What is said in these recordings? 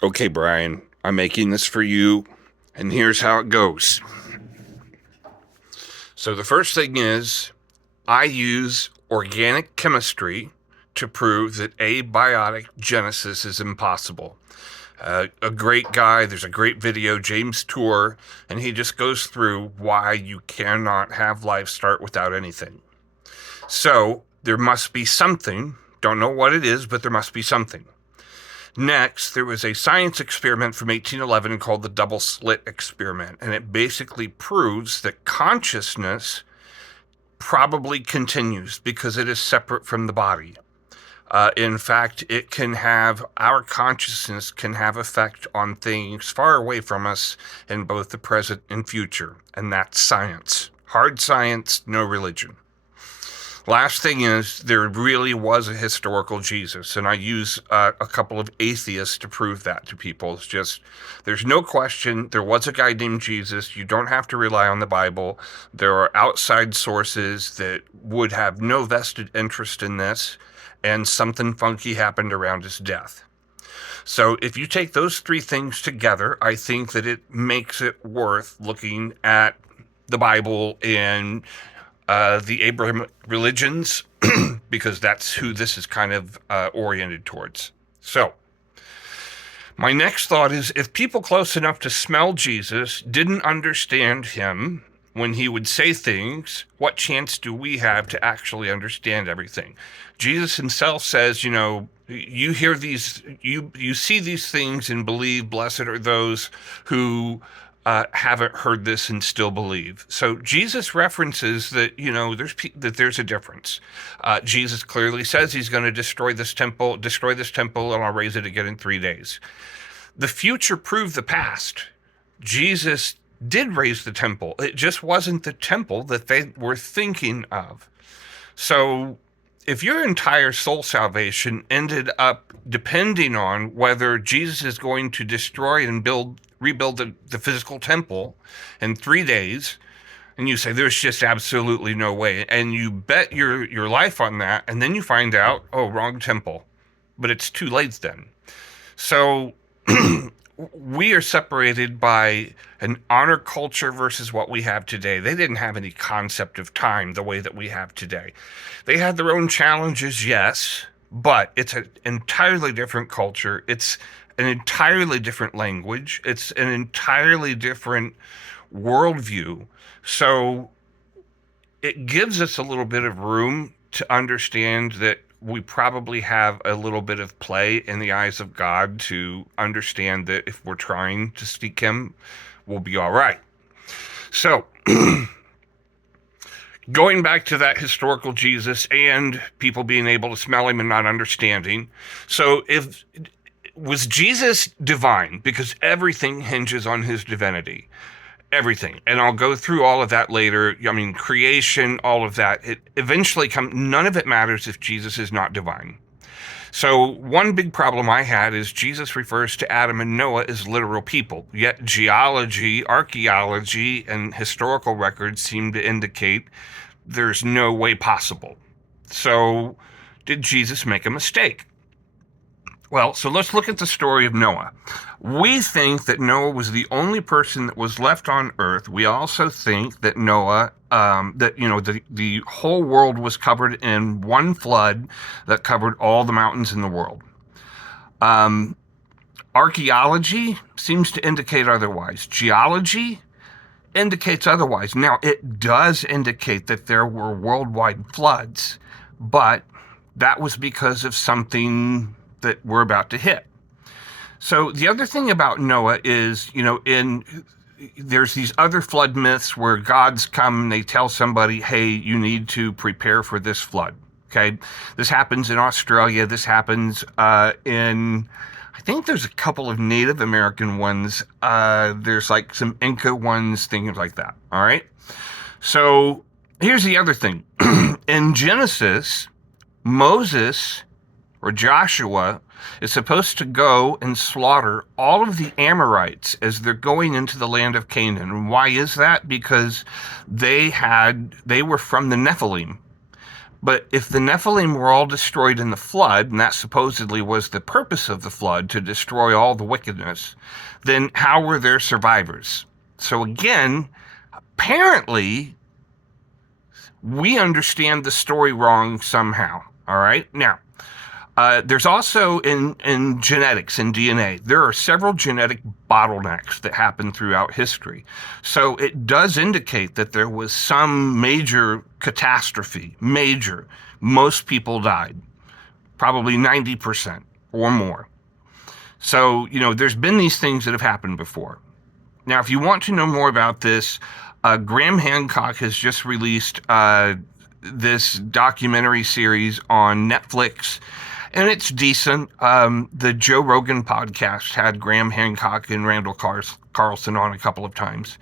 Okay, Brian, I'm making this for you, and here's how it goes. So, the first thing is I use organic chemistry to prove that abiotic genesis is impossible. A great guy, there's a great video, James Tour, and he just goes through why you cannot have life start without anything. So, there must be something. Don't know what it is, but there must be something. Next, there was a science experiment from 1811 called the double slit experiment, and it basically proves that consciousness probably continues because it is separate from the body. In fact, our consciousness can have effect on things far away from us in both the present and future, and that's science. Hard science, no religion. Last thing is, there really was a historical Jesus, and I use a couple of atheists to prove that to people. It's just, there's no question, there was a guy named Jesus. You don't have to rely on the Bible. There are outside sources that would have no vested interest in this, and something funky happened around his death. So if you take those three things together, I think that it makes it worth looking at the Bible and the Abrahamic religions, because that's who this is kind of oriented towards. So, my next thought is, if people close enough to smell Jesus didn't understand him when he would say things, what chance do we have to actually understand everything? Jesus himself says, you hear these, you see these things and believe, blessed are those who haven't heard this and still believe. So Jesus references that, there's a difference. Jesus clearly says he's going to destroy this temple, and I'll raise it again in 3 days. The future proved the past. Jesus did raise the temple. It just wasn't the temple that they were thinking of. So if your entire soul salvation ended up depending on whether Jesus is going to destroy and rebuild the physical temple in 3 days, and you say there's just absolutely no way, and you bet your life on that, and then you find out, oh, wrong temple, but it's too late then. So we are separated by an honor culture versus what we have today. They didn't have any concept of time the way that we have today. They had their own challenges, yes, but it's an entirely different culture. It's an entirely different language. It's an entirely different worldview. So it gives us a little bit of room to understand that we probably have a little bit of play in the eyes of God to understand that if we're trying to seek him, we'll be all right. So going back to that historical Jesus and people being able to smell him and not understanding. So was Jesus divine? Because everything hinges on his divinity. Everything. And I'll go through all of that later. I mean, creation, all of that. It eventually none of it matters if Jesus is not divine. So one big problem I had is Jesus refers to Adam and Noah as literal people, yet geology, archaeology, and historical records seem to indicate there's no way possible. So did Jesus make a mistake? Well, so let's look at the story of Noah. We think that Noah was the only person that was left on earth. We also think that Noah, the whole world was covered in one flood that covered all the mountains in the world. Archaeology seems to indicate otherwise. Geology indicates otherwise. Now, it does indicate that there were worldwide floods, but that was because of something that we're about to hit. So the other thing about Noah is, there's these other flood myths where gods come and they tell somebody, hey, you need to prepare for this flood. Okay. This happens in Australia. This happens I think there's a couple of Native American ones. There's like some Inca ones, things like that. All right. So here's the other thing. In Genesis, Moses or Joshua is supposed to go and slaughter all of the Amorites as they're going into the land of Canaan. And why is that? Because they were from the Nephilim. But if the Nephilim were all destroyed in the flood, and that supposedly was the purpose of the flood, to destroy all the wickedness, then how were there survivors? So again, apparently, we understand the story wrong somehow. All right. Now, there's also in genetics, in DNA, there are several genetic bottlenecks that happen throughout history. So it does indicate that there was some major catastrophe, major. Most people died, probably 90% or more. So, there's been these things that have happened before. Now, if you want to know more about this, Graham Hancock has just released this documentary series on Netflix, and it's decent. The Joe Rogan podcast had Graham Hancock and Randall Carlson on a couple of times.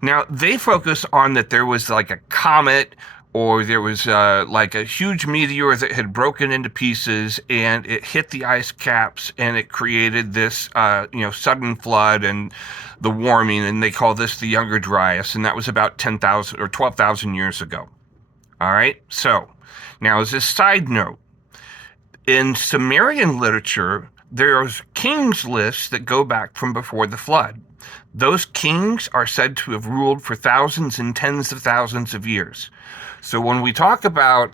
Now, they focus on that there was like a comet, or there was like a huge meteor that had broken into pieces, and it hit the ice caps, and it created this, sudden flood and the warming, and they call this the Younger Dryas, and that was about 10,000 or 12,000 years ago. All right. So now, as a side note, in Sumerian literature, there's kings lists that go back from before the flood. Those kings are said to have ruled for thousands and tens of thousands of years. So when we talk about,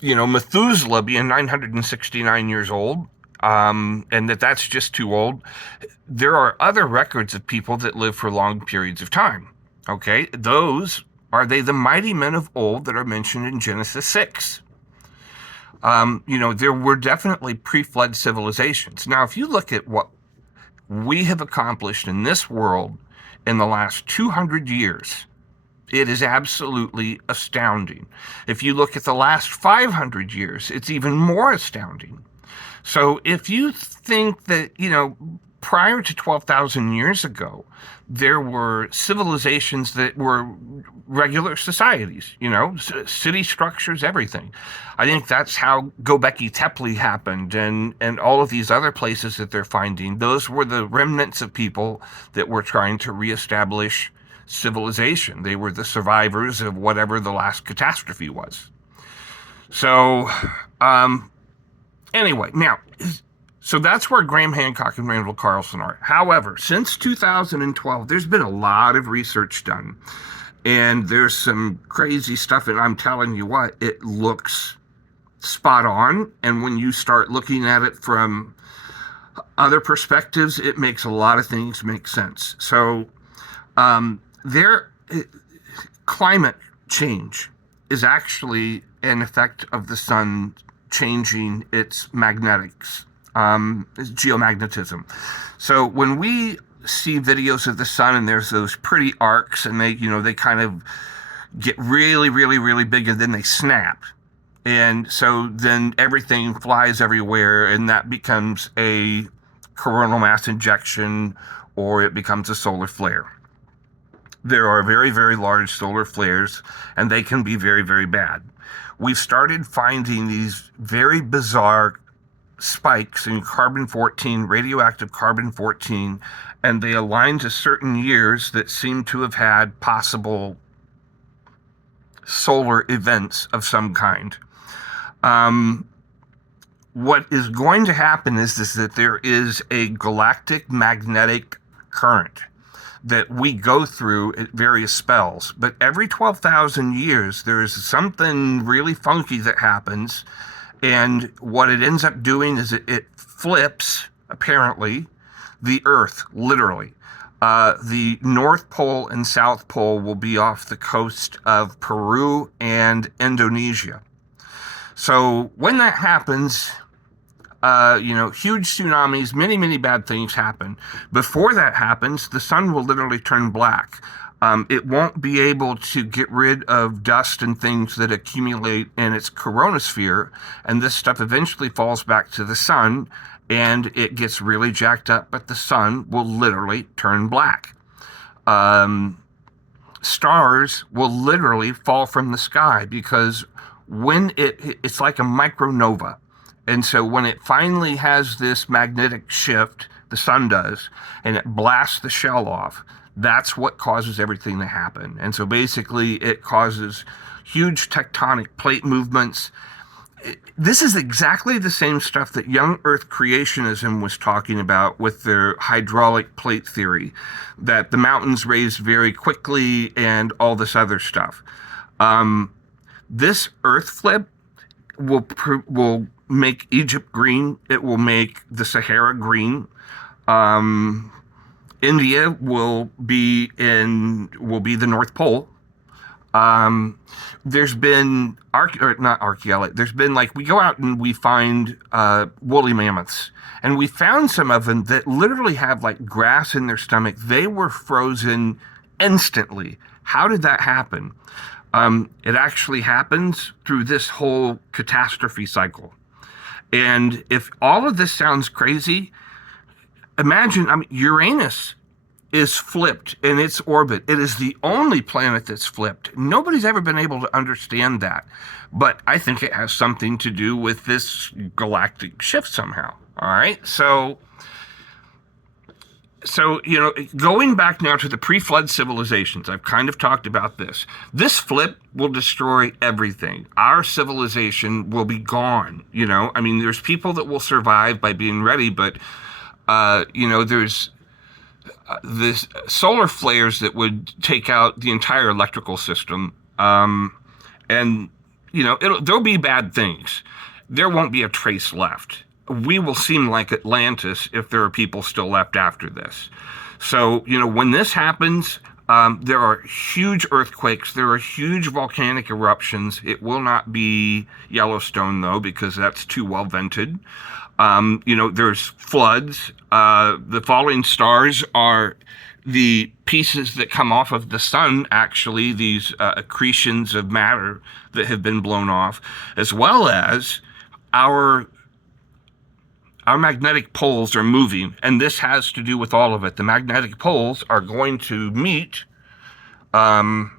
Methuselah being 969 years old, and that's just too old, there are other records of people that live for long periods of time. Okay, are they the mighty men of old that are mentioned in Genesis 6? There were definitely pre-flood civilizations. Now, if you look at what we have accomplished in this world in the last 200 years, it is absolutely astounding. If you look at the last 500 years, it's even more astounding. So if you think that, prior to 12,000 years ago, there were civilizations that were regular societies, city structures, everything. I think that's how Göbekli Tepe happened, and all of these other places that they're finding. Those were the remnants of people that were trying to reestablish civilization. They were the survivors of whatever the last catastrophe was. So, anyway, now, so that's where Graham Hancock and Randall Carlson are. However, since 2012, there's been a lot of research done. And there's some crazy stuff, and I'm telling you what, it looks spot on. And when you start looking at it from other perspectives, it makes a lot of things make sense. So, climate change is actually an effect of the sun changing its magnetics. Geomagnetism. So when we see videos of the sun and there's those pretty arcs, and they kind of get really, really, really big, and then they snap. And so then everything flies everywhere, and that becomes a coronal mass injection, or it becomes a solar flare. There are very, very large solar flares, and they can be very, very bad. We've started finding these very bizarre spikes in carbon-14, radioactive carbon-14, and they align to certain years that seem to have had possible solar events of some kind. What is going to happen is that there is a galactic magnetic current that we go through at various spells. But every 12,000 years, there is something really funky that happens. And what it ends up doing is it flips, apparently, the Earth, literally. The North Pole and South Pole will be off the coast of Peru and Indonesia. So when that happens, huge tsunamis, many, many bad things happen. Before that happens, the sun will literally turn black. It won't be able to get rid of dust and things that accumulate in its coronosphere, and this stuff eventually falls back to the sun, and it gets really jacked up, but the sun will literally turn black. Stars will literally fall from the sky, because when it's like a micronova. And so when it finally has this magnetic shift, the sun does, and it blasts the shell off, that's what causes everything to happen. And so basically it causes huge tectonic plate movements. This is exactly the same stuff that young Earth creationism was talking about with their hydraulic plate theory, that the mountains raised very quickly and all this other stuff. This Earth flip will make Egypt green. It will make the Sahara green. India will be the North Pole. There's been not archaeology. There's been, like, we go out and we find woolly mammoths, and we found some of them that literally have like grass in their stomach. They were frozen instantly. How did that happen? It actually happens through this whole catastrophe cycle. And if all of this sounds crazy, imagine, Uranus is flipped in its orbit. It is the only planet that's flipped. Nobody's ever been able to understand that. But I think it has something to do with this galactic shift somehow. All right? So going back now to the pre-flood civilizations, I've kind of talked about this. This flip will destroy everything. Our civilization will be gone. There's people that will survive by being ready, but there's this solar flares that would take out the entire electrical system. There'll be bad things. There won't be a trace left. We will seem like Atlantis if there are people still left after this. So, when this happens, there are huge earthquakes. There are huge volcanic eruptions. It will not be Yellowstone, though, because that's too well vented. There's floods. The falling stars are the pieces that come off of the sun, actually, these accretions of matter that have been blown off, as well as our magnetic poles are moving, and this has to do with all of it. The magnetic poles are going to meet, I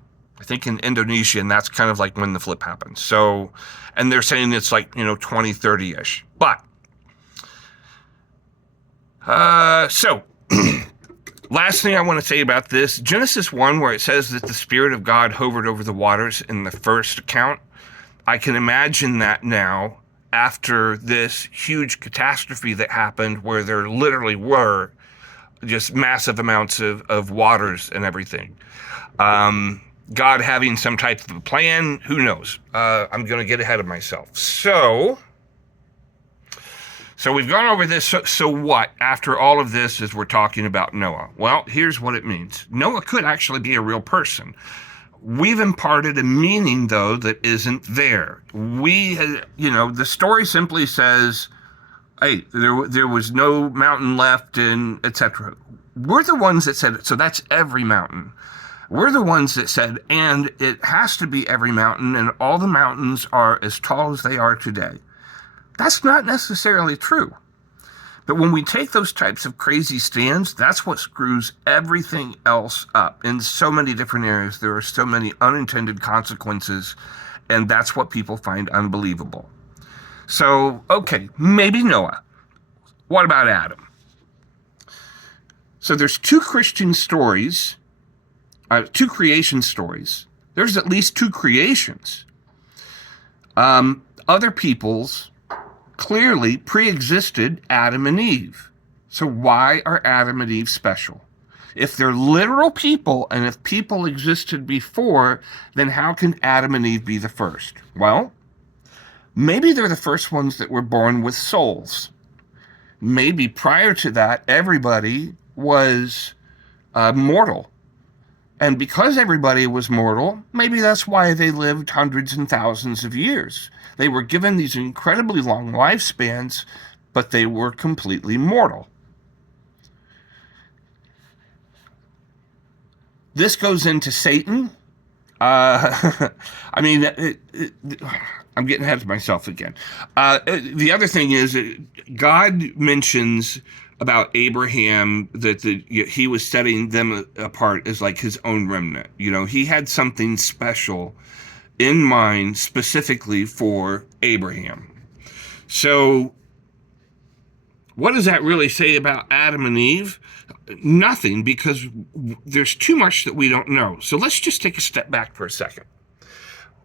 think, in Indonesia, and that's kind of like when the flip happens. So, and they're saying it's like, 2030-ish. But, last thing I want to say about this, Genesis 1, where it says that the Spirit of God hovered over the waters in the first account, I can imagine that now after this huge catastrophe that happened where there literally were just massive amounts of waters and everything. God having some type of a plan, who knows? I'm going to get ahead of myself. So we've gone over this. So what, after all of this, as we're talking about Noah? Well, here's what it means. Noah could actually be a real person. We've imparted a meaning, though, that isn't there. The story simply says, hey, there was no mountain left, and etc. We're the ones that said it, so that's every mountain. We're the ones that said, and it has to be every mountain, and all the mountains are as tall as they are today. That's not necessarily true. But when we take those types of crazy stands, that's what screws everything else up. In so many different areas, there are so many unintended consequences, and that's what people find unbelievable. So, okay, maybe Noah. What about Adam? So there's two creation stories. There's at least two creations. Other people's clearly pre-existed Adam and Eve. So why are Adam and Eve special? If they're literal people, and if people existed before, then how can Adam and Eve be the first? Well, maybe they're the first ones that were born with souls. Maybe prior to that, everybody was mortal. And because everybody was mortal, maybe that's why they lived hundreds and thousands of years. They were given these incredibly long lifespans, but they were completely mortal. This goes into Satan. I'm getting ahead of myself again. The other thing is, God mentions about Abraham that he was setting them apart as like his own remnant. He had something special in mind specifically for Abraham. So what does that really say about Adam and Eve? Nothing, because there's too much that we don't know. So let's just take a step back for a second.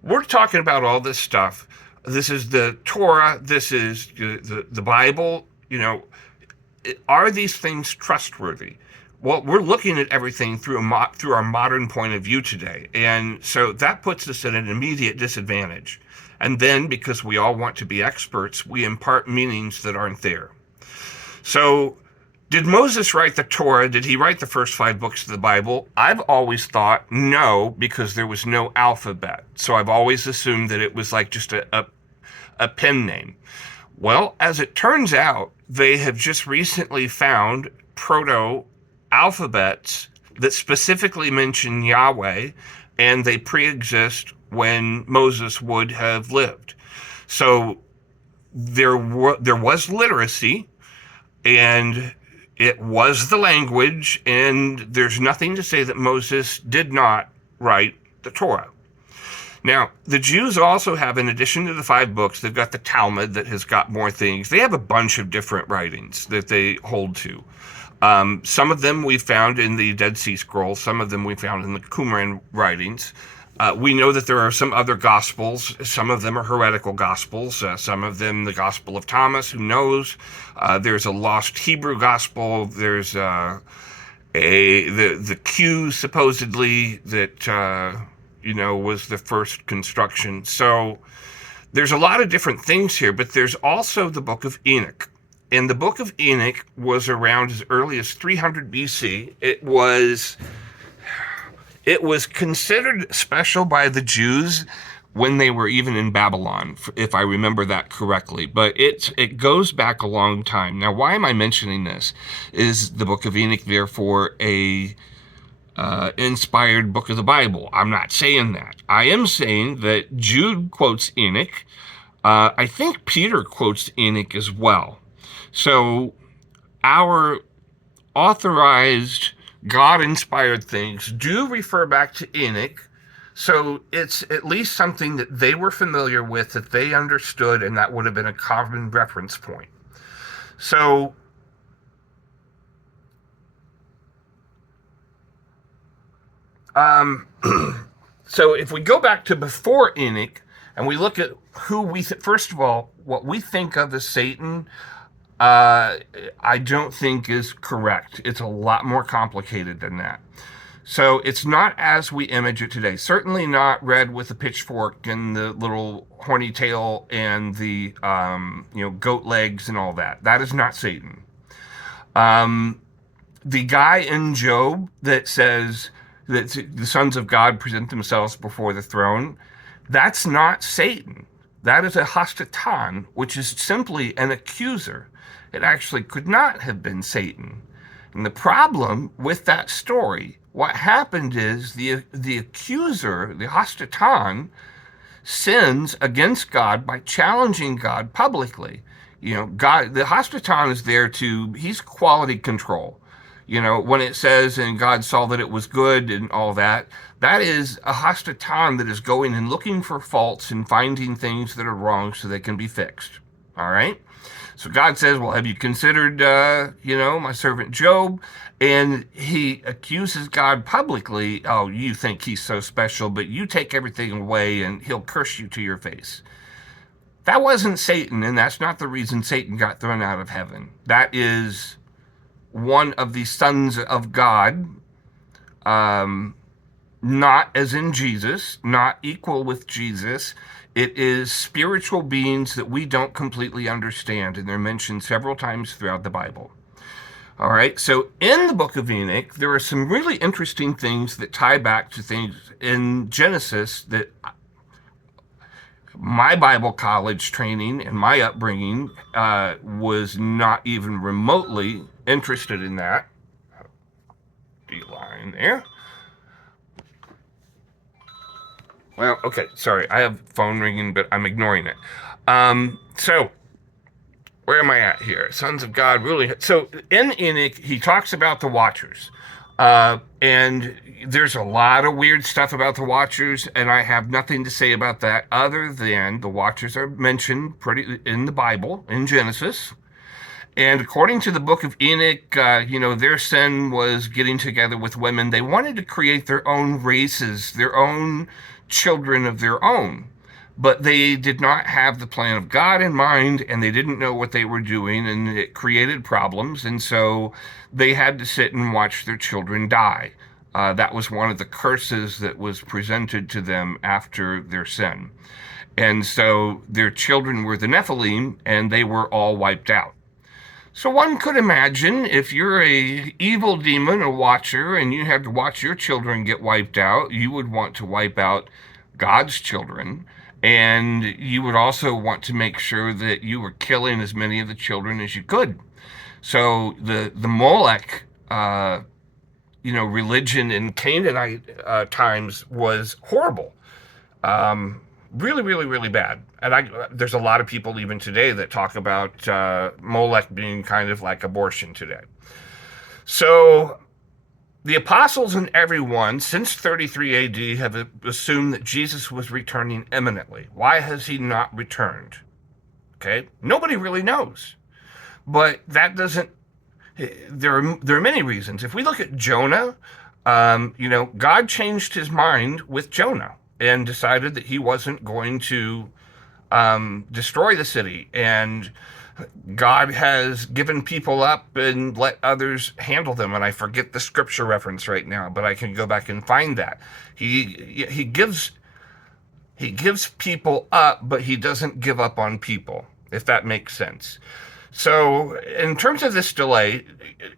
we're talking about all this stuff. This is the Torah. This is the Bible. Are these things trustworthy? Well, we're looking at everything through through our modern point of view today, and so that puts us at an immediate disadvantage. And then, because we all want to be experts, we impart meanings that aren't there. So, did Moses write the Torah? Did he write the first 5 books of the Bible? I've always thought no, because there was no alphabet. So I've always assumed that it was like just a pen name. Well, as it turns out, they have just recently found proto-alphabets that specifically mention Yahweh, and they pre-exist when Moses would have lived. So there was literacy, and it was the language, and there's nothing to say that Moses did not write the Torah. Now, the Jews also have, in addition to the 5 books, they've got the Talmud that has got more things. They have a bunch of different writings that they hold to. Some of them we found in the Dead Sea Scrolls. Some of them we found in the Qumran writings. We know that there are some other gospels. Some of them are heretical gospels. Some of them the Gospel of Thomas, who knows. There's a lost Hebrew gospel. There's the Q, supposedly, that was the first construction. So there's a lot of different things here, but there's also the Book of Enoch. And the Book of Enoch was around as early as 300 BC. It was considered special by the Jews when they were even in Babylon, if I remember that correctly. But it goes back a long time. Now, why am I mentioning this? Is the Book of Enoch therefore a inspired book of the Bible? I'm not saying that. I am saying that Jude quotes Enoch. I think Peter quotes Enoch as well. So our authorized, God-inspired things do refer back to Enoch. So it's at least something that they were familiar with, that they understood, and that would have been a common reference point. So so if we go back to before Enoch and we look at who first of all, what we think of as Satan, I don't think is correct. It's a lot more complicated than that. So it's not as we image it today. Certainly not red with a pitchfork and the little horny tail and the goat legs and all that. That is not Satan. The guy in Job that says that the sons of God present themselves before the throne, that's not Satan. That is a hastatan, which is simply an accuser. It actually could not have been Satan. And the problem with that story, what happened is the accuser, the hastatan, sins against God by challenging God publicly. God, the hastatan is there he's quality control. When it says, and God saw that it was good and all that, that is a hastatan that is going and looking for faults and finding things that are wrong so they can be fixed. All right? So God says, well, have you considered, my servant Job? And he accuses God publicly. Oh, you think he's so special, but you take everything away and he'll curse you to your face. That wasn't Satan, and that's not the reason Satan got thrown out of heaven. That is one of the sons of God, not as in Jesus, not equal with Jesus. It is spiritual beings that we don't completely understand, and they're mentioned several times throughout the Bible. All right, so in the Book of Enoch, there are some really interesting things that tie back to things in Genesis that my Bible college training and my upbringing was not even remotely interested in that. D-line there. Well, okay, sorry. I have phone ringing, but I'm ignoring it. So, where am I at here? Sons of God really... So, in Enoch, he talks about the Watchers. And there's a lot of weird stuff about the Watchers, and I have nothing to say about that other than the Watchers are mentioned in the Bible, in Genesis. And according to the Book of Enoch, their sin was getting together with women. They wanted to create their own races, their own children of their own. But they did not have the plan of God in mind, and they didn't know what they were doing, and it created problems. And so they had to sit and watch their children die. That was one of the curses that was presented to them after their sin. And so their children were the Nephilim, and they were all wiped out. So one could imagine if you're a evil demon, a watcher, and you have to watch your children get wiped out, you would want to wipe out God's children. And you would also want to make sure that you were killing as many of the children as you could. So the Molech, religion in Canaanite times was horrible. Really, really, really bad. And there's a lot of people even today that talk about Molech being kind of like abortion today. So the apostles and everyone since 33 AD have assumed that Jesus was returning imminently. Why has he not returned? Okay, nobody really knows. But that doesn't, there are many reasons. If we look at Jonah, God changed his mind with Jonah and decided that he wasn't going to destroy the city. And God has given people up and let others handle them. And I forget the scripture reference right now, but I can go back and find that. He gives people up, but he doesn't give up on people, if that makes sense. So in terms of this delay,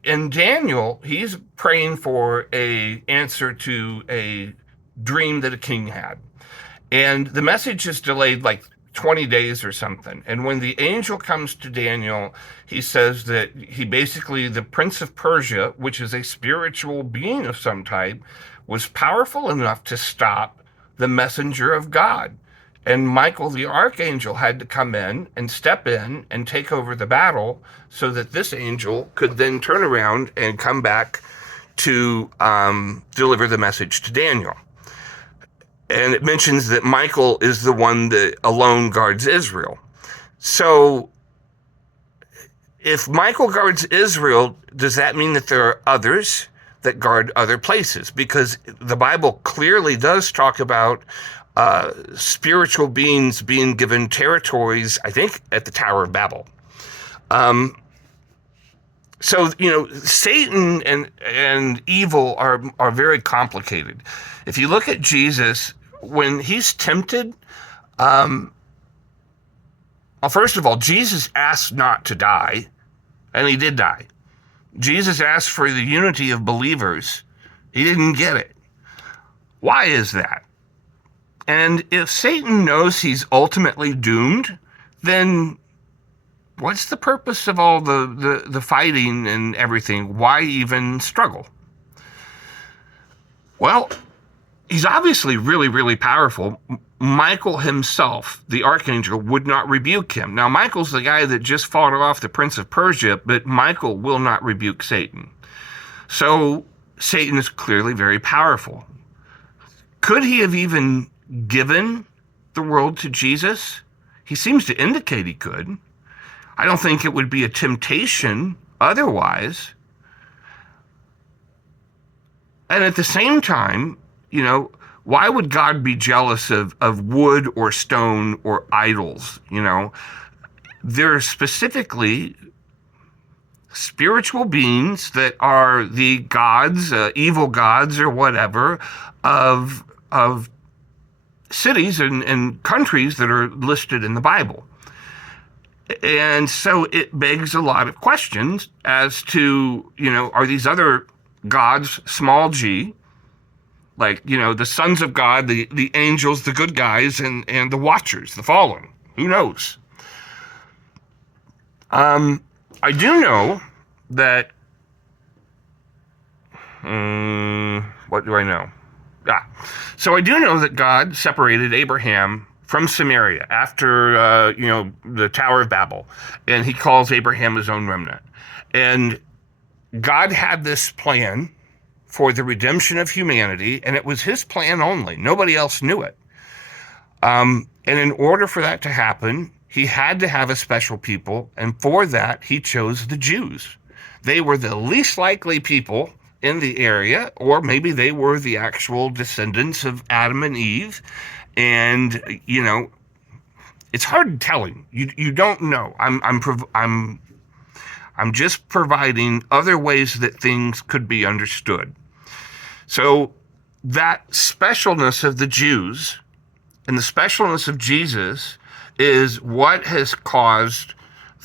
in Daniel, he's praying for an answer to a dream that a king had. And the message is delayed like 20 days or something. And when the angel comes to Daniel, he says that the prince of Persia, which is a spiritual being of some type, was powerful enough to stop the messenger of God. And Michael, the archangel, had to come in and step in and take over the battle so that this angel could then turn around and come back to deliver the message to Daniel. And it mentions that Michael is the one that alone guards Israel. So if Michael guards Israel, does that mean that there are others that guard other places? Because the Bible clearly does talk about spiritual beings being given territories, I think, at the Tower of Babel. So, Satan and evil are very complicated. If you look at Jesus, when he's tempted, well, first of all, Jesus asked not to die, and he did die. Jesus asked for the unity of believers. He didn't get it. Why is that? And if Satan knows he's ultimately doomed, then what's the purpose of all the fighting and everything? Why even struggle? Well, he's obviously really, really powerful. Michael himself, the archangel, would not rebuke him. Now, Michael's the guy that just fought off the prince of Persia, but Michael will not rebuke Satan. So Satan is clearly very powerful. Could he have even given the world to Jesus? He seems to indicate he could. I don't think it would be a temptation otherwise. And at the same time, why would God be jealous of wood or stone or idols? They're specifically spiritual beings that are the gods, evil gods or whatever, of cities and countries that are listed in the Bible. And so it begs a lot of questions as to, are these other gods, small g, like, the sons of God, the angels, the good guys, and the watchers, the fallen? Who knows? I do know that, what do I know? So I do know that God separated Abraham from Samaria after, the Tower of Babel, and he calls Abraham his own remnant. And God had this plan for the redemption of humanity, and it was his plan only. Nobody else knew it. And in order for that to happen, he had to have a special people, and for that, he chose the Jews. They were the least likely people in the area, or maybe they were the actual descendants of Adam and Eve. And, it's hard telling. You don't know. I'm just providing other ways that things could be understood. So that specialness of the Jews and the specialness of Jesus is what has caused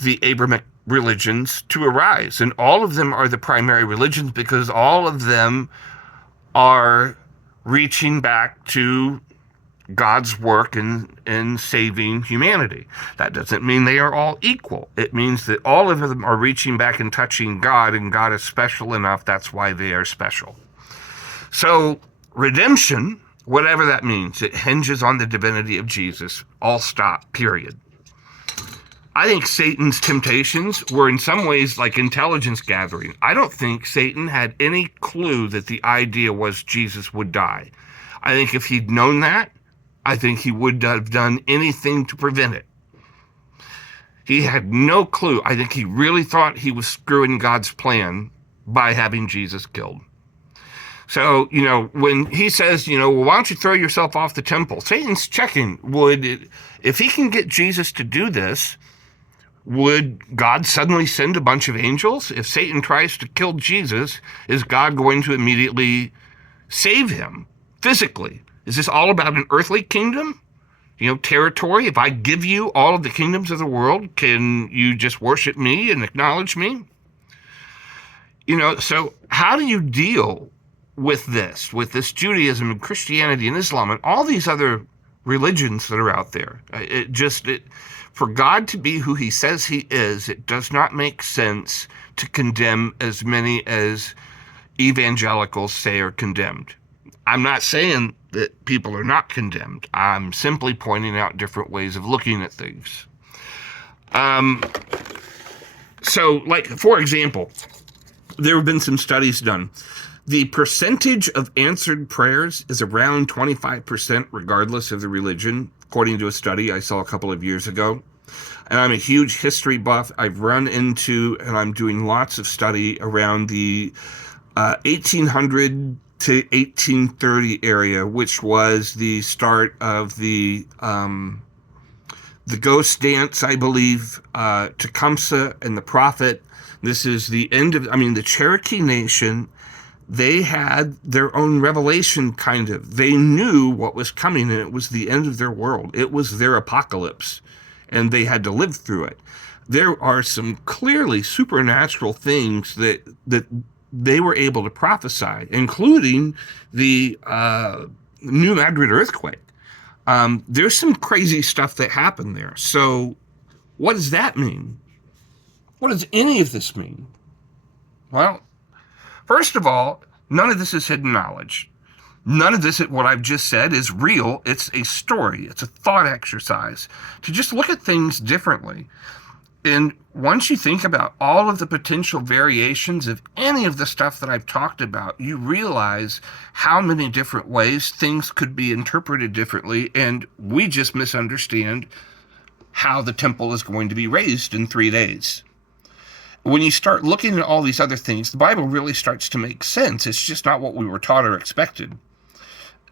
the Abrahamic religions to arise. And all of them are the primary religions because all of them are reaching back to God's work in saving humanity. That doesn't mean they are all equal. It means that all of them are reaching back and touching God, and God is special enough. That's why they are special. So redemption, whatever that means, it hinges on the divinity of Jesus. All stop, period. I think Satan's temptations were in some ways like intelligence gathering. I don't think Satan had any clue that the idea was Jesus would die. I think if he'd known that, I think he would have done anything to prevent it. He had no clue. I think he really thought he was screwing God's plan by having Jesus killed. So, when he says, well, why don't you throw yourself off the temple? Satan's checking, if he can get Jesus to do this, would God suddenly send a bunch of angels? If Satan tries to kill Jesus, is God going to immediately save him physically? Is this all about an earthly kingdom? Territory? If I give you all of the kingdoms of the world, can you just worship me and acknowledge me? So how do you deal with this Judaism and Christianity and Islam and all these other religions that are out there? For God to be who he says he is, it does not make sense to condemn as many as evangelicals say are condemned. I'm not saying that people are not condemned. I'm simply pointing out different ways of looking at things. So, for example, there have been some studies done. The percentage of answered prayers is around 25%, regardless of the religion, according to a study I saw a couple of years ago. And I'm a huge history buff. I've run into, and I'm doing lots of study around the 1800 to 1830 area, which was the start of the ghost dance, I believe, Tecumseh and the Prophet. This is the end of, the Cherokee Nation. They had their own revelation, kind of. They knew what was coming, and it was the end of their world. It was their apocalypse, and they had to live through it. There are some clearly supernatural things that they were able to prophesy, including the New Madrid earthquake. There's some crazy stuff that happened there. So what does that mean? What does any of this mean? Well, first of all, none of this is hidden knowledge. None of this, what I've just said, is real. It's a story. It's a thought exercise to just look at things differently. And once you think about all of the potential variations of any of the stuff that I've talked about, you realize how many different ways things could be interpreted differently, and we just misunderstand how the temple is going to be raised in 3 days. When you start looking at all these other things, the Bible really starts to make sense. It's just not what we were taught or expected.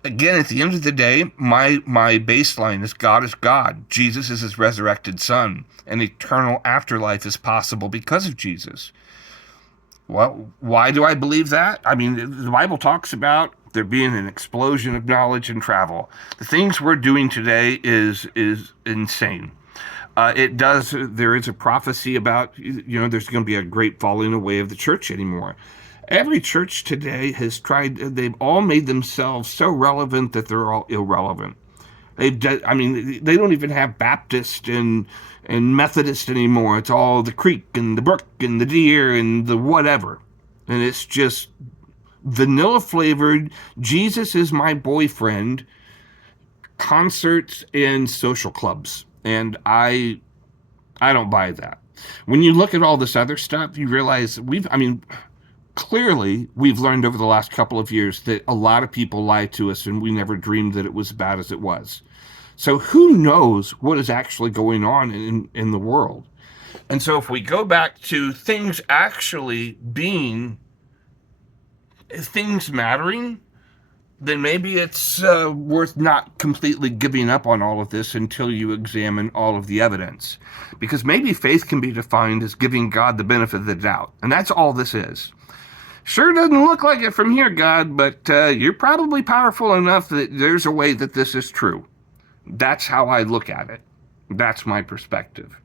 Again, at the end of the day, my baseline is God. Jesus is his resurrected son. An eternal afterlife is possible because of Jesus. Well, why do I believe that? The Bible talks about there being an explosion of knowledge and travel. The things we're doing today is insane. There is a prophecy about, there's going to be a great falling away of the church anymore. Every church today has they've all made themselves so relevant that they're all irrelevant. They don't even have Baptist and Methodist anymore. It's all the creek and the brook and the deer and the whatever. And it's just vanilla flavored, Jesus is my boyfriend, concerts and social clubs. And I don't buy that. When you look at all this other stuff, you realize clearly, we've learned over the last couple of years that a lot of people lied to us, and we never dreamed that it was as bad as it was. So who knows what is actually going on in the world? And so if we go back to things actually being things mattering, then maybe it's worth not completely giving up on all of this until you examine all of the evidence. Because maybe faith can be defined as giving God the benefit of the doubt. And that's all this is. Sure doesn't look like it from here, God, but you're probably powerful enough that there's a way that this is true. That's how I look at it. That's my perspective.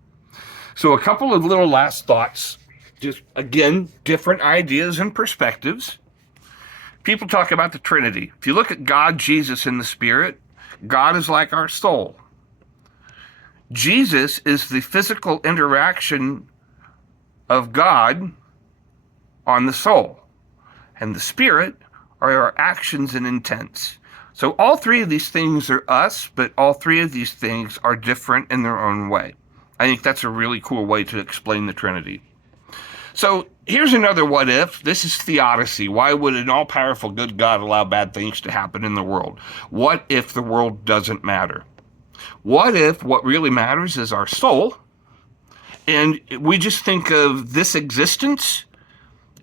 So a couple of little last thoughts. Just, again, different ideas and perspectives. People talk about the Trinity. If you look at God, Jesus, and the Spirit, God is like our soul. Jesus is the physical interaction of God on the soul. And the Spirit are our actions and intents. So all three of these things are us, but all three of these things are different in their own way. I think that's a really cool way to explain the Trinity. So here's another what if. This is theodicy. Why would an all-powerful good God allow bad things to happen in the world? What if the world doesn't matter? What if what really matters is our soul, and we just think of this existence,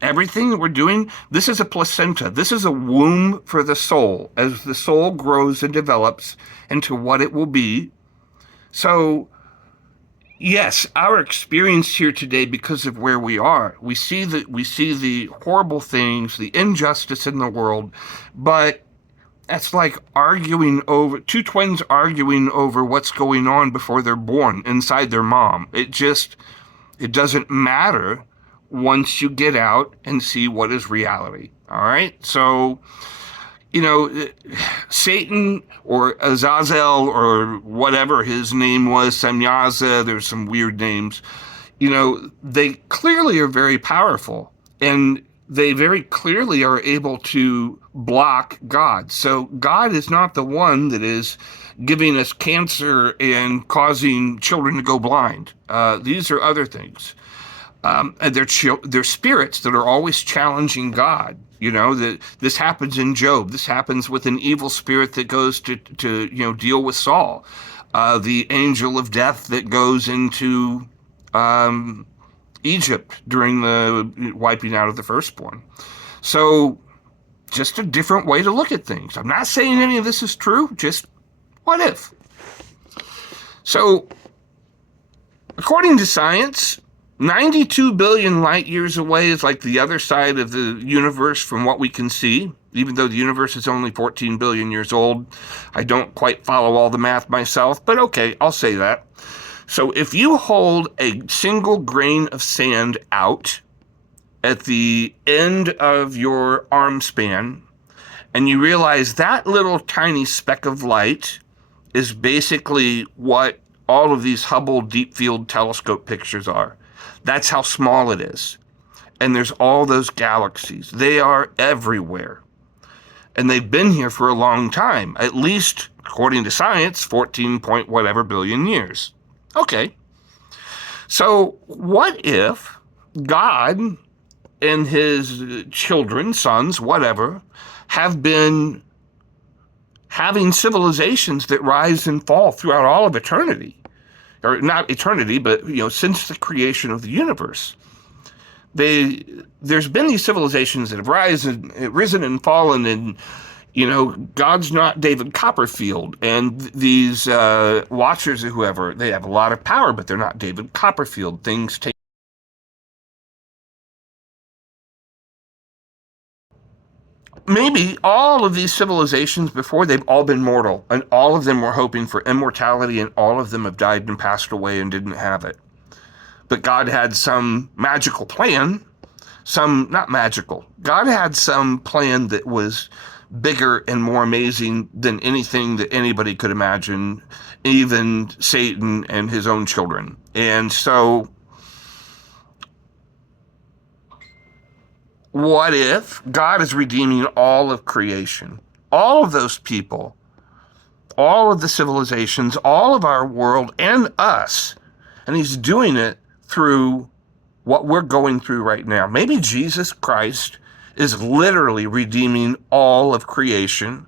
everything that we're doing, this is a placenta. This is a womb for the soul as the soul grows and develops into what it will be. So yes, our experience here today, because of where we are, we see the horrible things, the injustice in the world, but that's like arguing over two twins arguing over what's going on before they're born inside their mom. It doesn't matter once you get out and see what is reality. All right, so Satan or Azazel or whatever his name was, Semyaza, there's some weird names, they clearly are very powerful, and they very clearly are able to block God. So God is not the one that is giving us cancer and causing children to go blind. These are other things. And they're spirits that are always challenging God. That this happens in Job. This happens with an evil spirit that goes to deal with Saul. The angel of death that goes into Egypt during the wiping out of the firstborn. So just a different way to look at things. I'm not saying any of this is true, just what if? So according to science, 92 billion light years away is like the other side of the universe from what we can see. Even though the universe is only 14 billion years old, I don't quite follow all the math myself, but okay, I'll say that. So if you hold a single grain of sand out at the end of your arm span, and you realize that little tiny speck of light is basically what all of these Hubble Deep Field Telescope pictures are. That's how small it is. And there's all those galaxies. They are everywhere. And they've been here for a long time, at least, according to science, 14 point whatever billion years. Okay. So what if God and his children, sons, whatever, have been having civilizations that rise and fall throughout all of eternity? Or not eternity, but since the creation of the universe, there's been these civilizations that have risen and fallen, and God's not David Copperfield, and these watchers or whoever, they have a lot of power, but they're not David Copperfield. Things take. Maybe all of these civilizations before, they've all been mortal, and all of them were hoping for immortality, and all of them have died and passed away and didn't have it. But God had some magical plan, not magical. God had some plan that was bigger and more amazing than anything that anybody could imagine, even Satan and his own children. And so what if God is redeeming all of creation, all of those people, all of the civilizations, all of our world, and us, and he's doing it through what we're going through right now? Maybe Jesus Christ is literally redeeming all of creation,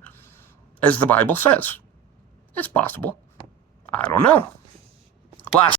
as the Bible says. It's possible. I don't know. Last